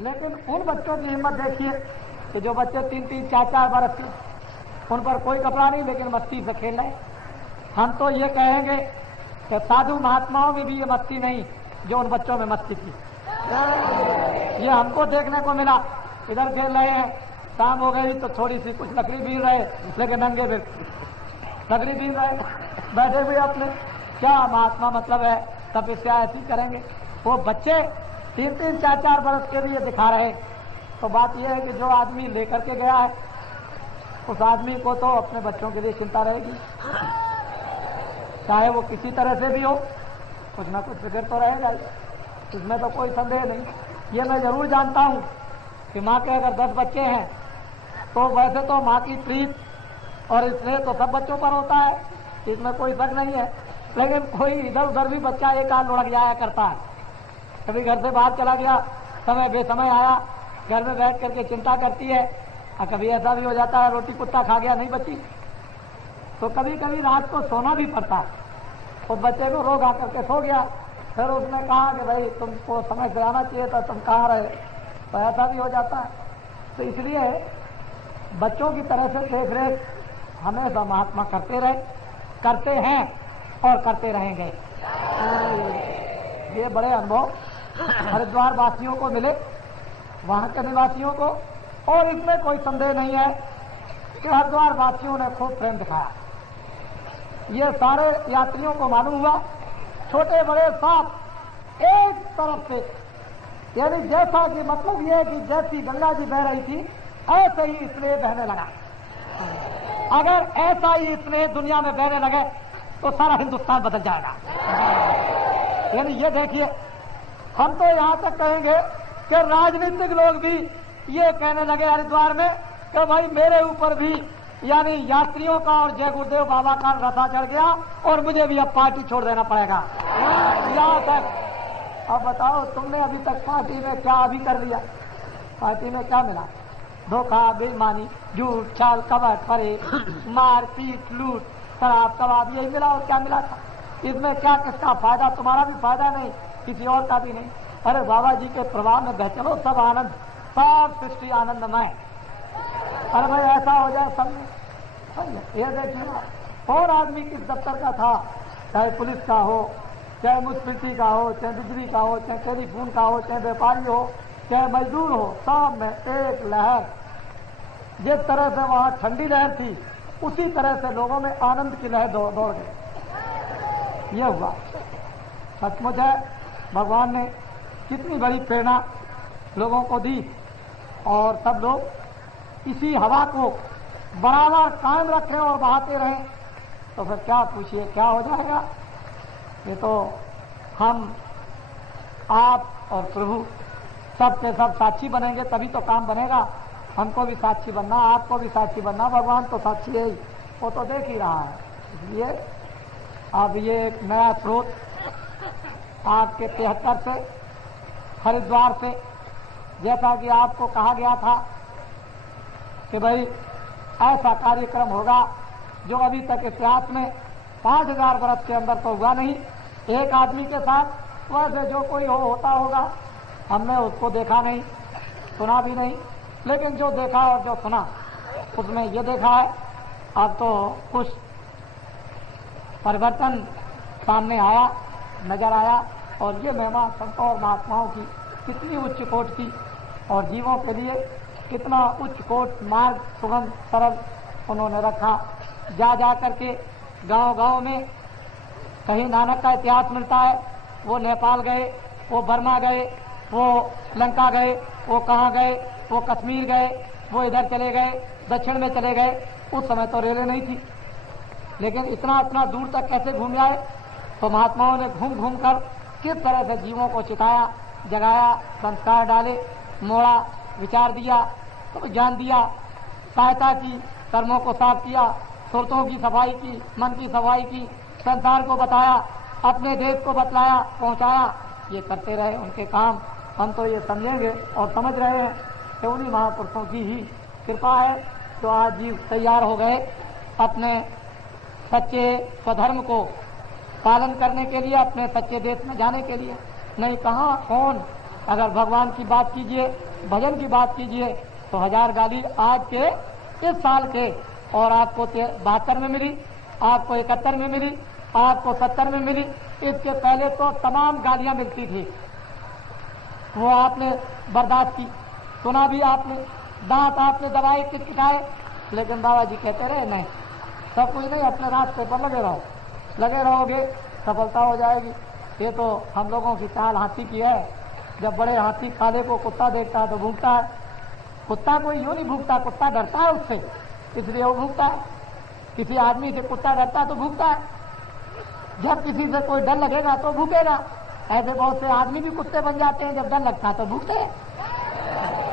लेकिन उन बच्चों की हिम्मत देखिए कि जो बच्चे 3-3, 4-4 बरस के, उन पर कोई कपड़ा नहीं लेकिन मस्ती से खेल रहे। हम तो ये कहेंगे कि साधु महात्माओं में भी ये मस्ती नहीं जो उन बच्चों में मस्ती थी। ये हमको देखने को मिला, इधर खेल रहे हैं, शाम हो गई तो थोड़ी सी कुछ लकड़ी बीन रहे, लेकिन नंगे में लकड़ी बीन रहे बैठे हुए अपने। क्या महात्मा मतलब है, तपस्या ऐसी करेंगे। वो बच्चे 3-3, 4-4 बरस के भी ये दिखा रहे। तो बात यह है कि जो आदमी लेकर के गया है उस आदमी को तो अपने बच्चों के लिए चिंता रहेगी, चाहे वो किसी तरह से भी हो, कुछ ना कुछ फिक्र तो रहेगा, इसमें तो कोई संदेह नहीं। ये मैं जरूर जानता हूँ कि माँ के अगर 10 बच्चे हैं तो वैसे तो माँ की प्रीत और स्नेह तो सब बच्चों पर होता है, इसमें कोई शक नहीं है। लेकिन कोई इधर उधर भी बच्चा एक आध लुढ़क जाया करता है, कभी घर से बाहर चला गया, समय बेसमय आया, घर में बैठ करके चिंता करती है, और कभी ऐसा भी हो जाता है रोटी कुत्ता खा गया नहीं बची, तो कभी कभी रात को सोना भी पड़ता है। उस बच्चे को रोग आकर के सो गया, फिर उसने कहा कि भाई तुमको समय से आना चाहिए था, तुम कहाँ रहे, तो ऐसा भी हो जाता है। तो इसलिए बच्चों की तरह से देख रेख हमेशा महात्मा करते रहे, करते हैं और करते रहेंगे। ये बड़े अनुभव हरिद्वार वासियों को मिले, वहां के निवासियों को, और इसमें कोई संदेह नहीं है कि हरिद्वार वासियों ने खूब प्रेम दिखाया। ये सारे यात्रियों को मालूम हुआ, छोटे बड़े साथ एक तरफ से, यानी जैसा कि मतलब ये है कि जैसी गंगा जी बह रही थी ऐसे ही स्नेह बहने लगा। अगर ऐसा ही स्नेह दुनिया में बहने लगे तो सारा हिंदुस्तान बदल जाएगा। यानी ये देखिए, हम तो यहाँ तक कहेंगे कि राजनीतिक लोग भी ये कहने लगे हरिद्वार में कि भाई मेरे ऊपर भी यानी यात्रियों का और जय गुरुदेव बाबा का रसा चढ़ गया और मुझे भी अब पार्टी छोड़ देना पड़ेगा। यहाँ तक अब बताओ, तुमने अभी तक पार्टी में क्या अभी कर लिया? पार्टी में क्या मिला? धोखा, बेईमानी, झूठ, छल, कपट, फरेब, मार पीट, लूट, शराब, कबाब, यही मिला और क्या मिला था? इसमें क्या किसका फायदा? तुम्हारा भी फायदा नहीं, किसी और का भी नहीं। अरे बाबा जी के प्रभाव में बह चलो, सब आनंद, सब सृष्टि आनंदमय। अरे भाई ऐसा हो जाए सब में। ये देखिए, और आदमी किस दफ्तर का था, चाहे पुलिस का हो, चाहे म्युनिसिपैलिटी का हो, चाहे बिजली का हो, चाहे टेलीफोन का हो, चाहे व्यापारी हो, चाहे मजदूर हो, सब में एक लहर। जिस तरह से वहां ठंडी लहर थी उसी तरह से लोगों में आनंद की लहर दौड़ गई। ये हुआ सचमुच है, भगवान ने कितनी बड़ी प्रेरणा लोगों को दी, और सब लोग इसी हवा को बराबर कायम रखें और बहाते रहें, तो फिर क्या पूछिए क्या हो जाएगा। ये तो हम, आप और प्रभु सब के सब साक्षी बनेंगे, तभी तो काम बनेगा। हमको भी साक्षी बनना, आपको भी साक्षी बनना, भगवान तो साक्षी है ही, वो तो देख ही रहा है। इसलिए अब ये एक नया स्रोत आपके 73 से हरिद्वार से, जैसा कि आपको कहा गया था कि भाई ऐसा कार्यक्रम होगा जो अभी तक इतिहास में 5000 वर्ष के अंदर तो हुआ नहीं, एक आदमी के साथ। वैसे जो कोई होता होगा, हमने उसको देखा नहीं, सुना भी नहीं, लेकिन जो देखा और जो सुना उसमें ये देखा है अब तो कुछ परिवर्तन सामने आया, नजर आया। और ये महिमा संतों और महात्माओं की कितनी उच्च कोट की, और जीवों के लिए कितना उच्च कोट मार्ग सुगम सरल उन्होंने रखा। जा जा करके गांव-गांव में कहीं नानक का इतिहास मिलता है, वो नेपाल गए, वो बर्मा गए, वो लंका गए, वो कहाँ गए, वो कश्मीर गए, वो इधर चले गए, दक्षिण में चले गए। उस समय तो रेलें नहीं थी, लेकिन इतना दूर तक कैसे घूम आए? तो महात्माओं ने घूम घूम कर किस तरह से जीवों को सिखाया, जगाया, संस्कार डाले, मोड़ा, विचार दिया, तो ज्ञान दिया, सहायता की, कर्मों को साफ किया, सुरतों की सफाई की, मन की सफाई की, संसार को बताया, अपने देश को बतलाया, पहुंचाया। ये करते रहे उनके काम। हम तो ये समझेंगे और समझ रहे हैं कि उन्हीं महापुरुषों की ही कृपा है तो आज जीव तैयार हो गए अपने सच्चे स्वधर्म को पालन करने के लिए, अपने सच्चे देश में जाने के लिए। नहीं कहाँ कौन, अगर भगवान की बात कीजिए भजन की बात कीजिए तो 1000 गाली आज के इस साल के, और आपको 72 में मिली, आपको 71 में मिली, आपको 70 में मिली। इसके पहले तो तमाम गालियां मिलती थी, वो आपने बर्दाश्त की, सुना भी आपने, दांत आपने दबाए, किटकिटाए, लेकिन बाबा जी कहते रहे नहीं, सब कुछ नहीं, अपने रास्ते पर लगे रहो, लगे रहोगे सफलता हो जाएगी। ये तो हम लोगों की चाल हाथी की है। जब बड़े हाथी काले को कुत्ता देखता है तो भूखता है। कुत्ता कोई यूं नहीं भूखता, कुत्ता डरता है उससे, इसलिए वो भूखता है। किसी आदमी से कुत्ता डरता है तो भूखता है, जब किसी से कोई डर लगेगा तो भूखेगा। ऐसे बहुत से आदमी भी कुत्ते बन जाते हैं, जब डर लगता है तो भूखते हैं।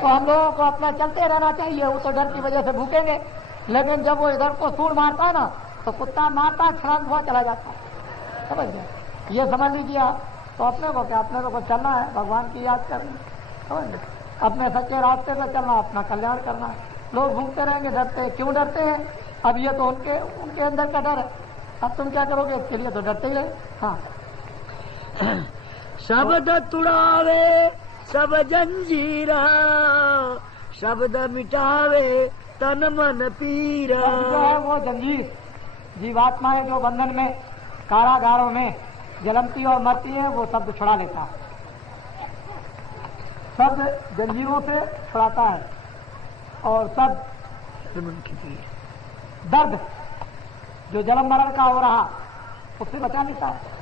तो हम लोगों को अपना चलते रहना चाहिए, वो तो डर की वजह से भूखेंगे, लेकिन जब वो इधर को सूंड मारता है ना तो कुत्ता मारता छलांग हुआ चला जाता है। समझ गए? ये समझ लीजिए आप। तो अपने को क्या, अपने को चलना है, भगवान की याद करनी, समझ गए? अपने सच्चे रास्ते पे चलना, अपना कल्याण करना है। लोग भूखते रहेंगे, डरते, क्यों डरते हैं? अब ये तो उनके अंदर का डर है। अब तुम क्या करोगे? इसके लिए तो डरते ही रहे। हाँ, शब्द तुड़ावे सब जंजीरा, शब्द मिटावे तन मन पीरा। जो है वो जंजीर, जीवात्माएं जो बंधन में, कारागारों में जलमती और मरती है, वो शब्द छुड़ा लेता है। शब्द जंजीरों से छुड़ाता है, और सब दर्द जो जन्म मरण का हो रहा उससे बचा लेता है।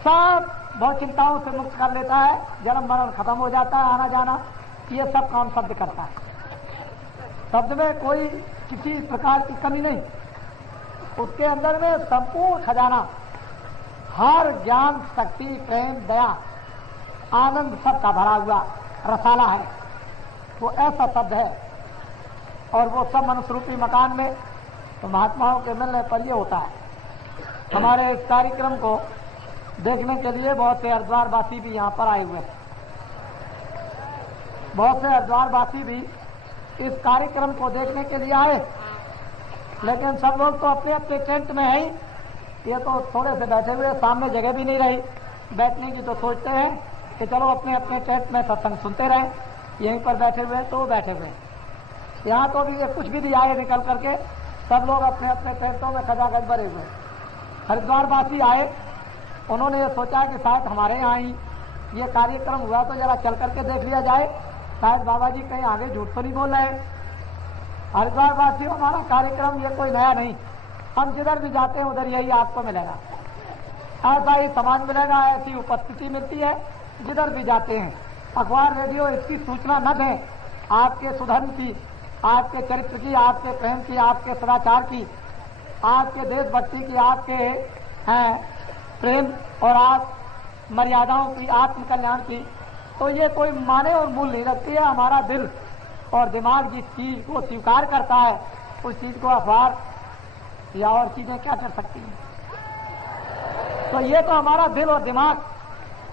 सब बहुत चिंताओं से मुक्त कर लेता है, जन्म मरण खत्म हो जाता है, आना जाना, ये सब काम शब्द करता है। शब्द में कोई किसी प्रकार की कमी नहीं, उसके अंदर में संपूर्ण खजाना, हर ज्ञान, शक्ति, प्रेम, दया, आनंद सबका भरा हुआ रसाला है। वो ऐसा शब्द है, और वो सब मनुष्य रूपी मकान में तो महात्माओं के मिलने पर ये होता है। हमारे इस कार्यक्रम को देखने के लिए बहुत से हरिद्वार वासी भी यहाँ पर आए हुए हैं। बहुत से हरिद्वार वासी भी इस कार्यक्रम को देखने के लिए आए, लेकिन सब लोग तो अपने अपने टेंट में है ही। ये तो थोड़े से बैठे हुए, सामने जगह भी नहीं रही बैठने की, तो सोचते हैं कि चलो अपने अपने टेंट में सत्संग सुनते रहें। यहीं पर बैठे हुए तो बैठे हुए, यहाँ तो भी कुछ भी नहीं आए निकल करके, सब लोग अपने अपने टेंटों में खजाखज भरे हुए। हरिद्वार वासी आए, उन्होंने ये सोचा कि शायद हमारे यहाँ ही ये कार्यक्रम हुआ तो जरा चल करके देख लिया जाए, शायद बाबा जी कहीं आगे झूठ तो नहीं बोल रहे। हरिद्वार वासियों, हमारा कार्यक्रम ये कोई नया नहीं, हम जिधर भी जाते हैं उधर यही आपको मिलेगा, ऐसा ही सामान मिलेगा, ऐसी उपस्थिति मिलती है जिधर भी जाते हैं। अखबार, रेडियो इसकी सूचना न दें, आपके सुधर्म की, आपके चरित्र की, आपके प्रेम की, आपके सदाचार की, आपके देशभक्ति की, आपके प्रेम और आप मर्यादाओं की, आत्म कल्याण की, तो ये कोई माने और मूल नहीं रखती है। हमारा दिल और दिमाग जिस चीज को स्वीकार करता है, उस चीज को अखबार या और चीजें क्या कर सकती हैं? तो ये तो हमारा दिल और दिमाग,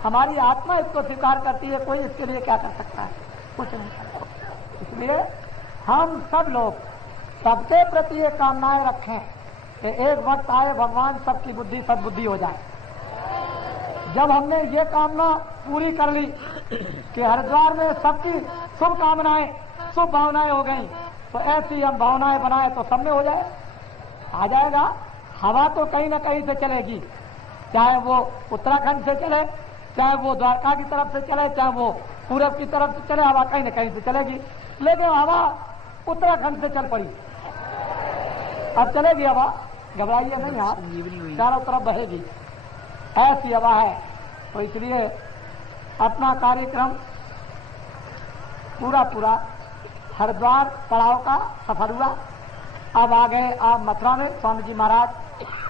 हमारी आत्मा इसको स्वीकार करती है, कोई इसके लिए क्या कर सकता है? कुछ नहीं कर सकता। इसलिए हम सब लोग सबके प्रति ये कामनाएं रखें कि एक वक्त आए भगवान सबकी बुद्धि सद्बुद्धि हो जाए। जब हमने ये कामना पूरी कर ली कि हरिद्वार में सबकी शुभ कामनाएं, शुभ भावनाएं हो गई, तो ऐसी हम भावनाएं बनाए तो सब में हो जाए, आ जाएगा। हवा तो कहीं ना कहीं से चलेगी, चाहे वो उत्तराखंड से चले, चाहे वो द्वारका की तरफ से चले, चाहे वो पूरब की तरफ से चले, हवा कहीं ना कहीं से चलेगी। लेकिन हवा उत्तराखंड से चल पड़ी, अब चलेगी हवा, घबराइए नहीं, आप चारों तरफ बहेगी, ऐसी हवा है। तो इसलिए अपना कार्यक्रम पूरा हरिद्वार पड़ाव का सफर हुआ। अब आ गए आप मथुरा में। स्वामी जी महाराज,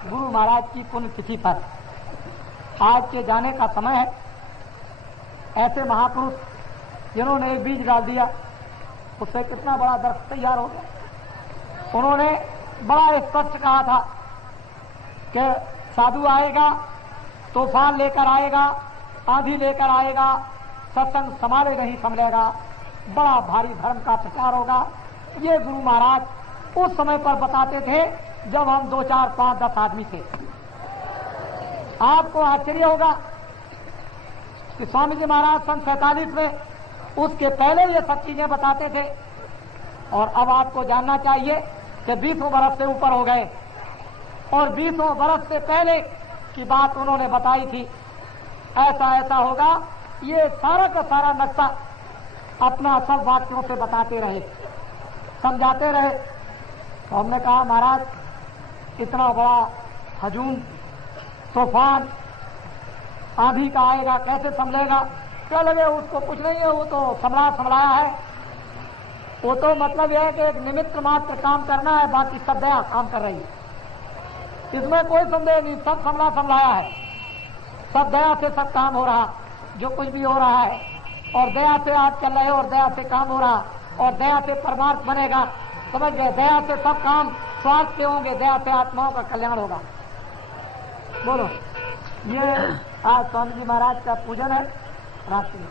गुरु महाराज की पुण्यतिथि पर आज के जाने का समय है। ऐसे महापुरुष जिन्होंने एक बीज डाल दिया, उससे कितना बड़ा दरख्त तैयार हो गया। उन्होंने बड़ा स्पष्ट कहा था कि साधु आएगा, तूफान लेकर आएगा, आंधी लेकर आएगा, सत्संग संभाले नहीं संभलेगा, बड़ा भारी धर्म का प्रचार होगा। ये गुरु महाराज उस समय पर बताते थे जब हम 2, 4, 5, 10 आदमी थे। आपको आश्चर्य होगा कि स्वामी जी महाराज सन 47 में उसके पहले ये सब चीजें बताते थे। और अब आपको जानना चाहिए कि 20 बरस से ऊपर हो गए और 20 बरस से पहले की बात उन्होंने बताई थी। ऐसा ऐसा होगा, ये सारा का सारा नक्शा अपना सब वाक्यों से बताते रहे, समझाते रहे। तो हमने कहा महाराज इतना बड़ा हजूम तूफान आंधी का आएगा, कैसे संभलेगा? क्या लगे उसको कुछ नहीं है, वो तो संभलाया है। वो तो मतलब यह है कि एक निमित्त मात्र काम करना है, बाकी सब दया काम कर रही है। इसमें कोई संदेह नहीं, सब संभलाया है, सब दया से सब काम हो रहा, जो कुछ भी हो रहा है। और दया से आप चल रहे हो और दया से काम हो रहा और दया से परमार्थ बनेगा। समझ गए? दया से सब काम स्वार्थ से होंगे, दया से आत्माओं का कल्याण होगा। बोलो, ये आज स्वामी जी महाराज का पूजन है रात्रि,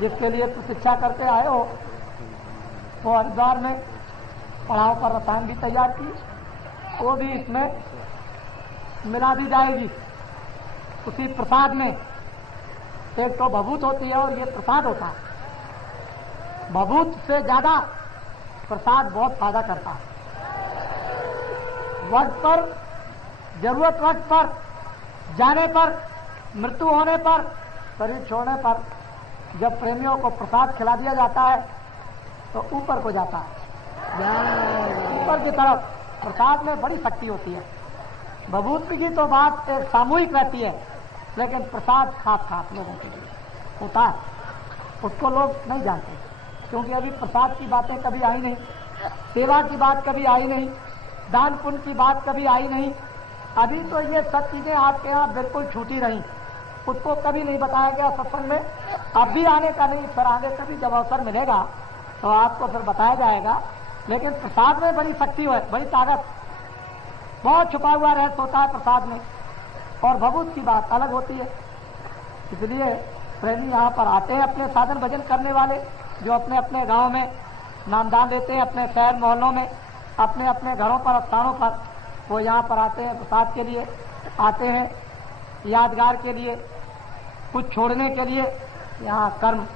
जिसके लिए प्रतीक्षा करते आए हो वो हरिद्वार में पड़ाव पर रसायन भी तैयार की, वो भी इसमें मिला दी जाएगी उसी प्रसाद में। एक तो भभूत होती है और ये प्रसाद होता है। भभूत से ज्यादा प्रसाद बहुत फायदा करता है। वक्त पर, जरूरत वक्त पर, जाने पर, मृत्यु होने पर, शरीर छोड़ने पर जब प्रेमियों को प्रसाद खिला दिया जाता है तो ऊपर को जाता है, ऊपर की तरफ। प्रसाद में बड़ी शक्ति होती है। भभूत की तो बात एक सामूहिक रहती है, लेकिन प्रसाद खास लोगों के लिए होता है, उसको लोग नहीं जानते, क्योंकि अभी प्रसाद की बातें कभी आई नहीं, सेवा की बात कभी आई नहीं, दान पुण्य की बात कभी आई नहीं। अभी तो ये सब चीजें आपके यहाँ बिल्कुल छूटी रही, उसको कभी नहीं बताया गया सत्संग में। अब भी आने का नहीं, फिर आगे कभी जब अवसर मिलेगा तो आपको फिर बताया जाएगा। लेकिन प्रसाद में बड़ी शक्ति है, बड़ी ताकत, बहुत छुपा हुआ रहस्य होता है प्रसाद में। और भभूत की बात अलग होती है। इसलिए प्रेमी यहाँ पर आते हैं, अपने साधन भजन करने वाले, जो अपने अपने गांव में नामदान लेते हैं, अपने शहर मोहल्लों में, अपने अपने घरों पर, स्थानों पर, वो यहाँ पर आते हैं, प्रसाद के लिए आते हैं, यादगार के लिए, कुछ छोड़ने के लिए। यहाँ कर्म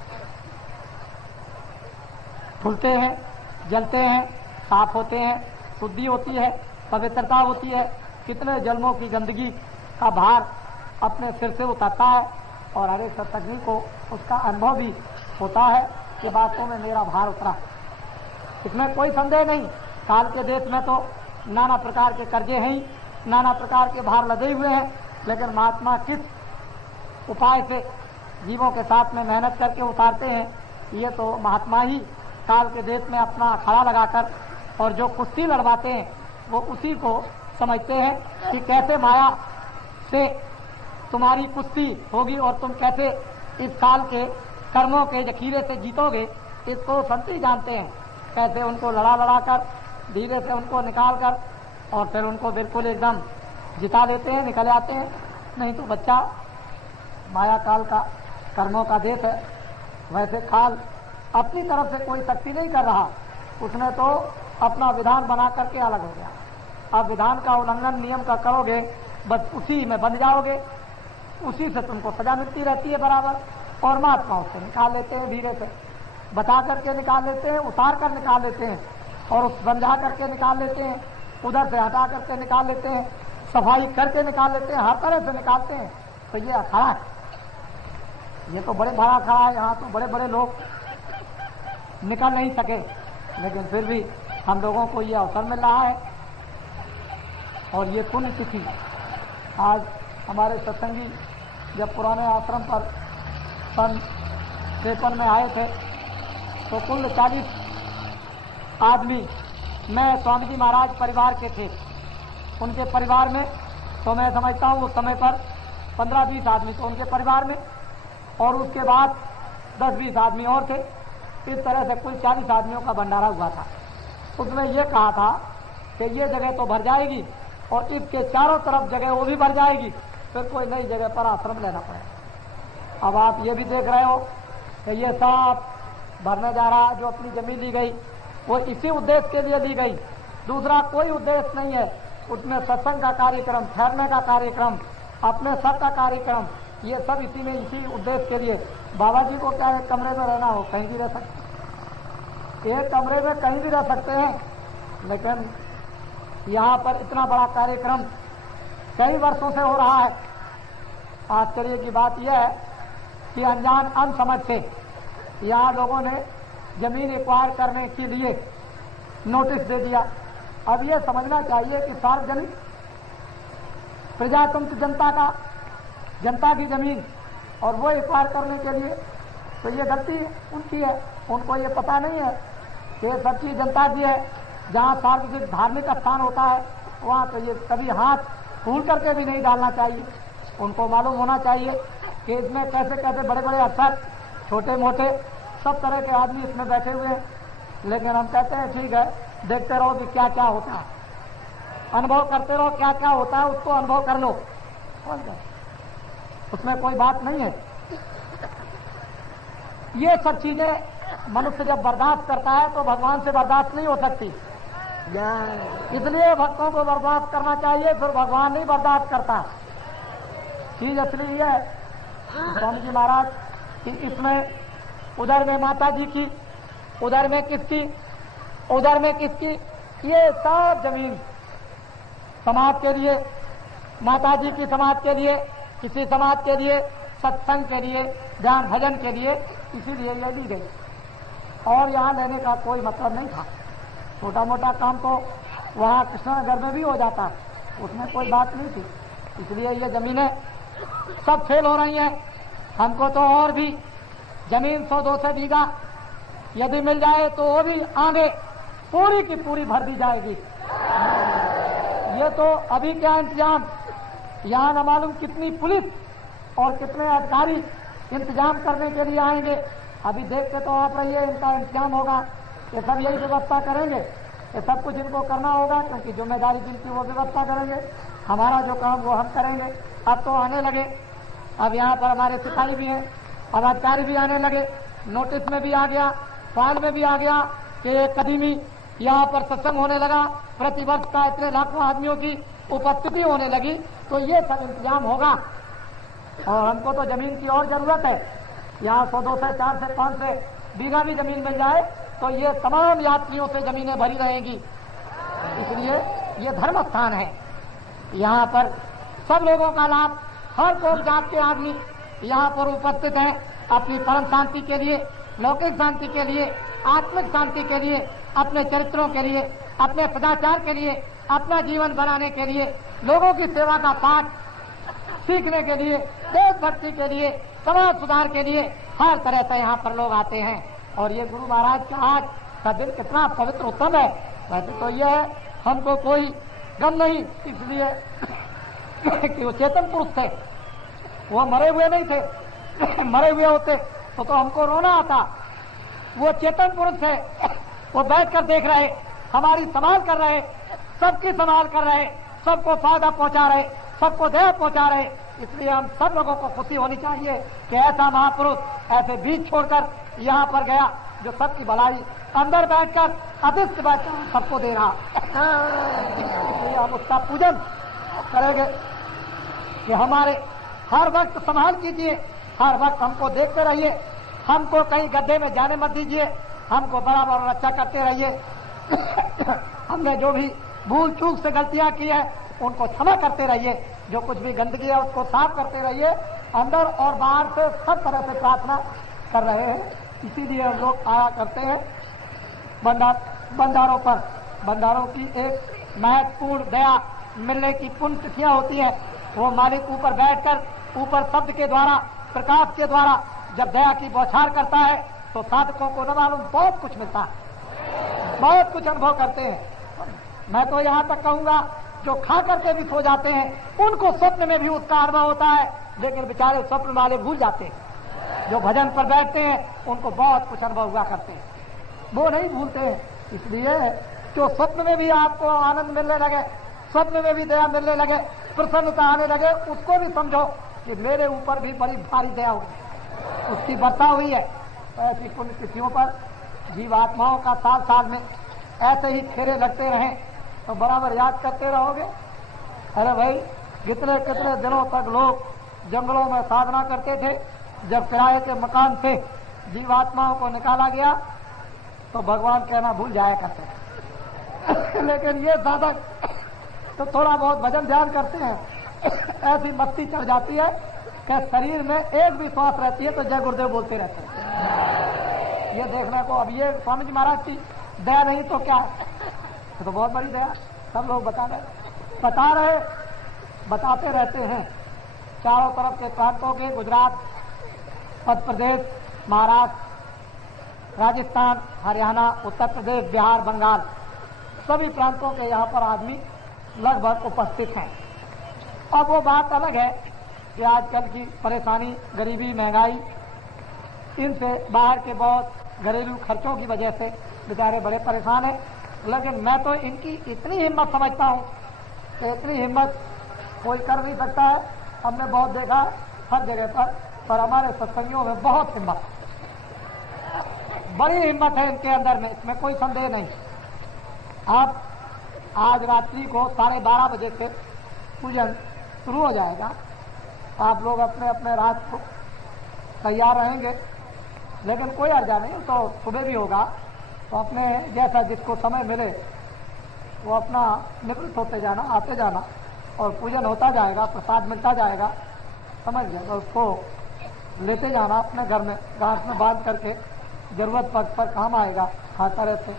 खुलते हैं, जलते हैं, साफ होते हैं, शुद्धि होती है, पवित्रता होती है। कितने जन्मों की गंदगी का भार अपने सिर से उतारता है और हरे सत्संगी को उसका अनुभव भी होता है कि वास्तव में मेरा भार उतरा। इसमें कोई संदेह नहीं। काल के देश में तो नाना प्रकार के कर्जे हैं ही, नाना प्रकार के भार लदे हुए हैं, लेकिन महात्मा किस उपाय से जीवों के साथ में मेहनत करके उतारते हैं, ये तो महात्मा ही काल के देश में अपना अखाड़ा लगाकर और जो कुश्ती लड़वाते हैं वो उसी को समझते हैं कि कैसे माया से तुम्हारी कुश्ती होगी और तुम कैसे इस काल के कर्मों के जखीरे से जीतोगे, इसको संत ही जानते हैं। कैसे उनको लड़ा कर धीरे से उनको निकाल कर और फिर उनको बिल्कुल एकदम जिता देते हैं, निकल आते हैं। नहीं तो बच्चा माया काल का कर्मों का देश है। वैसे काल अपनी तरफ से कोई शक्ति नहीं कर रहा, उसने तो अपना विधान बना करके अलग हो गया। अब विधान का उल्लंघन नियम का करोगे, बस उसी में बंध जाओगे, उसी से तुमको सजा मिलती रहती है बराबर। और महात्मा उससे निकाल लेते हैं, धीरे से बता करके निकाल लेते हैं, उतार कर निकाल लेते हैं, और उस समझा करके निकाल लेते हैं, उधर से हटा करके निकाल लेते हैं, सफाई करके निकाल लेते हैं, हर तरह से निकालते हैं। तो ये अखाड़ा है, ये तो बड़े बड़ा अखाड़ा है। यहाँ तो बड़े बड़े लोग निकल नहीं सके, लेकिन फिर भी हम लोगों को ये अवसर मिल रहा है। और ये पुण्य तिथि आज हमारे सत्संगी जब पुराने आश्रम पर सन 53 में आए थे तो कुल 40 आदमी मैं स्वामी जी महाराज परिवार के थे। उनके परिवार में तो मैं समझता हूँ उस समय पर 15-20 आदमी तो उनके परिवार में, और उसके बाद 10-20 आदमी और थे। इस तरह से कुल 40 आदमियों का भंडारा हुआ था। उसमें यह कहा था कि ये जगह तो भर जाएगी और इसके चारों तरफ जगह वो भी भर जाएगी, फिर कोई नई जगह पर आश्रम लेना पड़ेगा। अब आप ये भी देख रहे हो कि ये सब भरने जा रहा, जो अपनी जमीन ली गई वो इसी उद्देश्य के लिए ली गई, दूसरा कोई उद्देश्य नहीं है। उसमें सत्संग का कार्यक्रम, ठहरने का कार्यक्रम, अपने सब का कार्यक्रम, ये सब इसी में इसी उद्देश्य के लिए। बाबा जी को क्या एक कमरे में रहना हो, कहीं भी रह सकते, एक कमरे में कहीं भी रह सकते हैं, लेकिन यहाँ पर इतना बड़ा कार्यक्रम कई वर्षों से हो रहा है। आश्चर्य की बात यह है कि अनजान अनसमझ से यहाँ लोगों ने जमीन एक्वायर करने के लिए नोटिस दे दिया। अब ये समझना चाहिए कि सार्वजनिक प्रजातंत्र जनता की जमीन और वो एक्वायर करने के लिए, तो ये गलती उनकी है। उनको ये पता नहीं है कि ये सब चीज जनता की है। जहाँ सार्वजनिक धार्मिक स्थान होता है वहाँ तो ये कभी हाथ फूल करके भी नहीं डालना चाहिए। उनको मालूम होना चाहिए कि इसमें कैसे कैसे बड़े बड़े अफसर, छोटे मोटे, सब तरह के आदमी इसमें बैठे हुए हैं। लेकिन हम कहते हैं ठीक है, देखते रहो कि क्या क्या होता है, अनुभव करते रहो क्या क्या होता है, उसको अनुभव कर लो, उसमें कोई बात नहीं है। ये सब चीजें मनुष्य जब बर्दाश्त करता है तो भगवान से बर्दाश्त नहीं हो सकती, इसलिए भक्तों को बर्दाश्त करना चाहिए, फिर भगवान नहीं बर्दाश्त करता। चीज असली ये है स्वामी जी महाराज कि इसमें उधर में माता जी की, उधर में किसकी, उधर में किसकी, ये सब जमीन समाज के लिए, माता जी की समाज के लिए, किसी समाज के लिए, सत्संग के लिए, ध्यान भजन के लिए, इसीलिए ये ली गई। और यहाँ लेने का कोई मतलब नहीं था। छोटा मोटा काम तो वहाँ कृष्णनगर में भी हो जाता, उसमें कोई बात नहीं थी। इसलिए ये जमीनें सब फेल हो रही हैं। हमको तो और भी जमीन 100-200 बीघा यदि मिल जाए तो वो भी आगे पूरी की पूरी भर दी जाएगी। ये तो अभी क्या इंतजाम, यहाँ न मालूम कितनी पुलिस और कितने अधिकारी इंतजाम करने के लिए आएंगे। अभी देखते तो आप रहिए, इनका इंतजाम होगा, ये सब यही व्यवस्था करेंगे, ये सब कुछ इनको करना होगा, क्योंकि जिम्मेदारी जिनकी वो व्यवस्था करेंगे, हमारा जो काम वो हम करेंगे। अब तो आने लगे, अब यहाँ पर हमारे सिपाही भी हैं, अब अधिकारी भी आने लगे, नोटिस में भी आ गया, फाइल में भी आ गया कि एक कदीमी यहाँ पर सत्संग होने लगा, प्रतिवर्ष का इतने लाखों आदमियों की उपस्थिति होने लगी, तो ये सब इंतजाम होगा। और हमको तो जमीन की और जरूरत है। यहाँ 100-200, 400, 500 बीघा भी जमीन मिल जाए तो ये तमाम यात्रियों से जमीनें भरी रहेंगी। इसलिए ये धर्म स्थान है, यहाँ पर सब लोगों का लाभ, हर कौम जात के आदमी यहाँ पर उपस्थित हैं अपनी परम शांति के लिए, लौकिक शांति के लिए, आत्मिक शांति के लिए, अपने चरित्रों के लिए, अपने सदाचार के लिए, अपना जीवन बनाने के लिए, लोगों की सेवा का पाठ सीखने के लिए, देशभक्ति के लिए, समाज सुधार के लिए, हर तरह से यहाँ पर लोग आते हैं। और ये गुरु महाराज का आज का दिन कितना पवित्र उत्तम है। वैसे तो यह है हमको कोई गम नहीं, इसलिए कि वो चेतन पुरुष थे, वो मरे हुए नहीं थे। मरे हुए होते तो हमको रोना आता। वो चेतन पुरुष है, वो बैठकर देख रहे, हमारी संभाल कर रहे, सबकी संभाल कर रहे, सबको फायदा पहुंचा रहे, सबको दया पहुंचा रहे। इसलिए हम सब लोगों को खुशी होनी चाहिए कि ऐसा महापुरुष ऐसे बीज छोड़कर यहाँ पर गया जो सबकी भलाई अंदर बैठकर अतिष्ट बैठकर सबको दे रहा। इसलिए हम उसका पूजन करेंगे कि हमारे हर वक्त संभाल कीजिए, हर वक्त हमको देखते रहिए, हमको कहीं गड्ढे में जाने मत दीजिए, हमको बराबर रक्षा करते रहिए। हमने जो भी भूल चूक से गलतियां की है उनको क्षमा करते रहिए, जो कुछ भी गंदगी है उसको साफ करते रहिए। अंदर और बाहर से सब तरह से प्रार्थना कर रहे हैं, इसीलिए हम लोग आया करते हैं भंडारों पर। भंडारों की एक महत्वपूर्ण दया मिलने की पुण्य तिथियां होती है। वो मालिक ऊपर बैठकर ऊपर शब्द के द्वारा, प्रकाश के द्वारा जब दया की बौछार करता है तो साधकों को न मालूम बहुत कुछ मिलता है, बहुत कुछ अनुभव करते हैं। मैं तो यहाँ तक कहूँगा जो खा करके भी सो जाते हैं उनको स्वप्न में भी उसका अनुभव होता है, लेकिन बेचारे स्वप्न वाले भूल जाते हैं। जो भजन पर बैठते हैं उनको बहुत कुछ अनुभव हुआ करते हैं, वो नहीं भूलते हैं। इसलिए जो स्वप्न में भी आपको आनंद मिलने लगे, स्वप्न में भी दया मिलने लगे, प्रसन्नता आने लगे, उसको भी समझो कि मेरे ऊपर भी बड़ी भारी दया हुई, उसकी वर्षा हुई है। तो ऐसी पुण्य तिथियों पर जीवात्माओं का साल साल में ऐसे ही फेरे लगते रहें तो बराबर याद करते रहोगे। अरे भाई कितने कितने दिनों तक लोग जंगलों में साधना करते थे। जब किराए के मकान से जीवात्माओं को निकाला गया तो भगवान कहना भूल जाया करते थे। लेकिन ये साधक तो थोड़ा बहुत भजन ध्यान करते हैं, ऐसी मस्ती चढ़ जाती है कि शरीर में एक भी श्वास रहती है तो जय गुरुदेव बोलते रहते हैं। ये देखने को अब ये स्वामी जी महाराज की दया नहीं तो क्या, तो बहुत बड़ी दया। सब लोग बताते रहते हैं। चारों तरफ के प्रांतों के, गुजरात, मध्य प्रदेश, महाराष्ट्र, राजस्थान, हरियाणा, उत्तर प्रदेश, बिहार, बंगाल, सभी प्रांतों के यहाँ पर आदमी लगभग उपस्थित हैं। अब वो बात अलग है कि आजकल की परेशानी, गरीबी, महंगाई, इनसे बाहर के बहुत घरेलू खर्चों की वजह से बेचारे बड़े परेशान हैं। लेकिन मैं तो इनकी इतनी हिम्मत समझता हूँ कि इतनी हिम्मत कोई कर नहीं सकता है। हमने बहुत देखा हर जगह पर हमारे सत्संगियों में बहुत हिम्मत, बड़ी हिम्मत है इनके अंदर में, इसमें कोई संदेह नहीं। अब आज रात्रि को 12:30 बजे से पूजन शुरू हो जाएगा। आप लोग अपने अपने रात को तैयार रहेंगे, लेकिन कोई अर्जा नहीं, तो सुबह भी होगा। तो अपने जैसा जिसको समय मिले वो अपना निवृत्त होते जाना, आते जाना, और पूजन होता जाएगा, प्रसाद मिलता जाएगा, समझ गए, तो उसको लेते जाना अपने घर में, घास में बांध करके, जरूरत पर काम आएगा। खाता रहते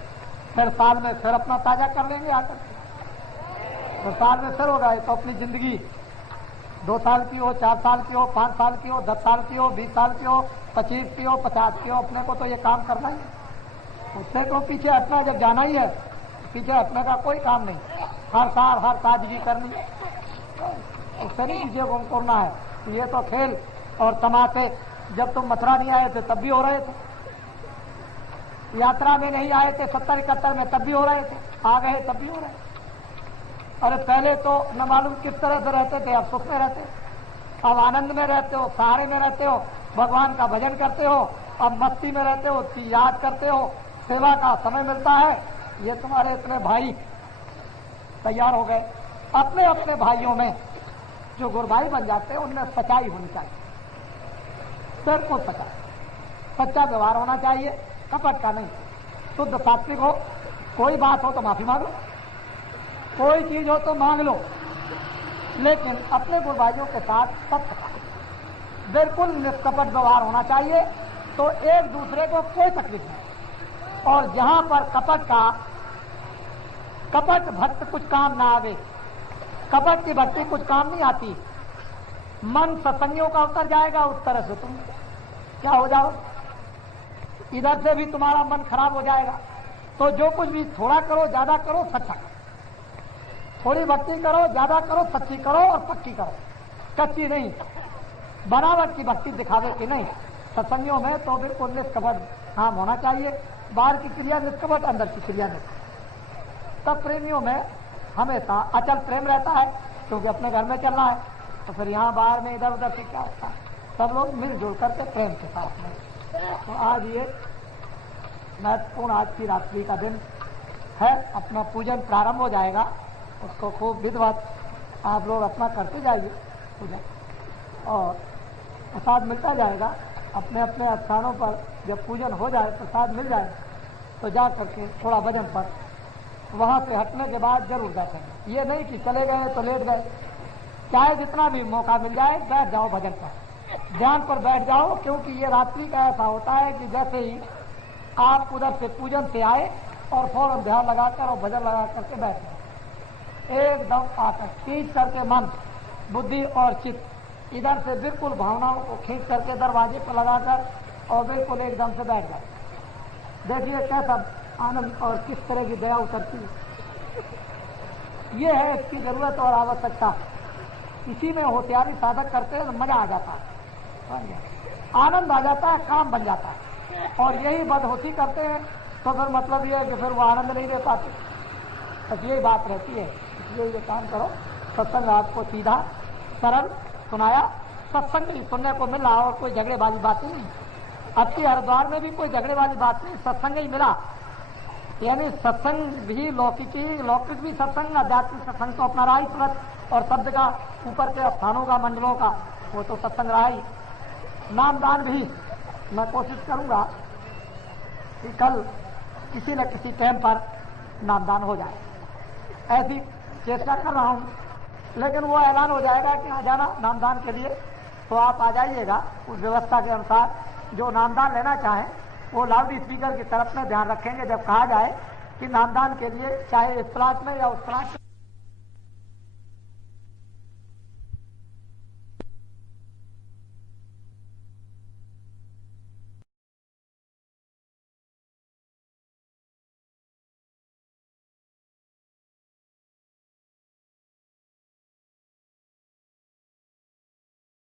फिर साल में फिर अपना ताजा कर लेंगे आकर के। तो साल में फिर होगा, तो अपनी जिंदगी 2 साल की हो, 4 साल की हो, 5 साल की हो, 10 साल की हो, 20 साल की हो, 25 की हो, 50 की हो, अपने को तो ये काम करना ही है। उससे क्यों पीछे हटना, जब जाना ही है पीछे हटने का कोई काम नहीं। हर साल हर ताजगी करनी है, उससे नहीं पीछे करना है। ये तो खेल और तमाशे जब तुम मथुरा नहीं आए थे तब भी हो रहे थे, यात्रा में नहीं आए थे 70-71 में तब भी हो रहे थे, आ गए तब भी हो रहे थे। अरे पहले तो न मालूम किस तरह से रहते थे, अब सुख में रहते हो, अब आनंद में रहते हो, सहारे में रहते हो, भगवान का भजन करते हो, अब मस्ती में रहते हो, याद करते हो, सेवा का समय मिलता है। ये तुम्हारे इतने भाई तैयार हो गए। अपने अपने भाइयों में जो गुरभाई बन जाते हैं उनमें सच्चाई होनी चाहिए, बिल्कुल सच्चा व्यवहार होना चाहिए, कपट का नहीं, शुद्ध सात्विक हो। कोई बात हो तो माफी मांगो, कोई चीज हो तो मांग लो, लेकिन अपने गुरभाइयों के साथ सत्य का बिल्कुल निष्कपट व्यवहार होना चाहिए, तो एक दूसरे को कोई तकलीफ नहीं। और जहां पर कपट भक्त कुछ काम ना आवे, कपट की भक्ति कुछ काम नहीं आती, मन सत्संगियों का उतर जाएगा, उस तरह से तुम क्या हो जाओ, इधर से भी तुम्हारा मन खराब हो जाएगा। तो जो कुछ भी थोड़ा करो, ज्यादा करो, सच्चा करो, थोड़ी भक्ति करो, ज्यादा करो, सच्ची करो और पक्की करो, कच्ची नहीं, बनावट की भक्ति दिखावे की नहीं। सत्संगियों में तो बिल्कुल निष्कपट काम होना चाहिए, बाहर की क्रिया निष्कपट, अंदर की क्रिया निष्कपट। तब प्रेमियों में हमेशा अचल प्रेम रहता है, क्योंकि अपने घर में चलना है, तो फिर यहाँ बाहर में इधर उधर से क्या होता है, सब लोग मिलजुल करके प्रेम के साथ में। तो आज ये महत्वपूर्ण आज की रात्रि का दिन है, अपना पूजन प्रारंभ हो जाएगा, उसको खूब विधिवत आप लोग अपना करते जाइए पूजन, और प्रसाद मिलता जाएगा अपने अपने स्थानों पर। जब पूजन हो जाए, प्रसाद मिल जाए, तो जा करके थोड़ा भजन पर वहां से हटने के बाद जरूर बैठेंगे। ये नहीं कि चले गए तो लेट गए, चाहे जितना भी मौका मिल जाए बैठ जाओ भजन पर, ध्यान पर बैठ जाओ, क्योंकि ये रात्रि का ऐसा होता है कि जैसे ही आप उधर से पूजन से आए और फौरन ध्यान लगाकर और भजन लगा करके बैठ गए, एकदम आकर खींच करके मन, बुद्धि और चित्त इधर से बिल्कुल भावनाओं को खींच करके दरवाजे पर लगाकर और बिल्कुल एकदम से बैठ गए। देखिए कैसा आनंद और किस तरह की दया उतरती है। ये है इसकी जरूरत और आवश्यकता। इसी में होशियारी साधक करते हैं, मजा आ जाता है, आनंद आ जाता है, काम बन जाता है। और यही बदहोशी करते हैं तो फिर मतलब ये है कि फिर वो आनंद नहीं ले पाते। बस यही बात रहती है। इसलिए ये काम करो, सत्संग आपको सीधा सरल सुनाया, सत्संग ही सुनने को मिला और कोई झगड़े वाली बात ही नहीं। अब की हरिद्वार में भी कोई झगड़े वाली बात नहीं, सत्संग ही मिला। यानी सत्संग भी लौकिक भी सत्संग, आध्यात्मिक सत्संग तो अपना राही तुरंत, और शब्द का ऊपर के स्थानों का, मंडलों का वो तो सत्संग रहा ही। नामदान भी मैं कोशिश करूंगा कि कल किसी न किसी टाइम पर नामदान हो जाए, ऐसी चेष्टा कर रहा हूं। लेकिन वो ऐलान हो जाएगा कि आ जाना नामदान के लिए, तो आप आ जाइएगा। उस व्यवस्था के अनुसार जो नामदान लेना चाहें वो लाउड स्पीकर की तरफ में ध्यान रखेंगे जब कहा जाए कि नामदान के लिए, चाहे इस प्लाट में या उस प्लाट में।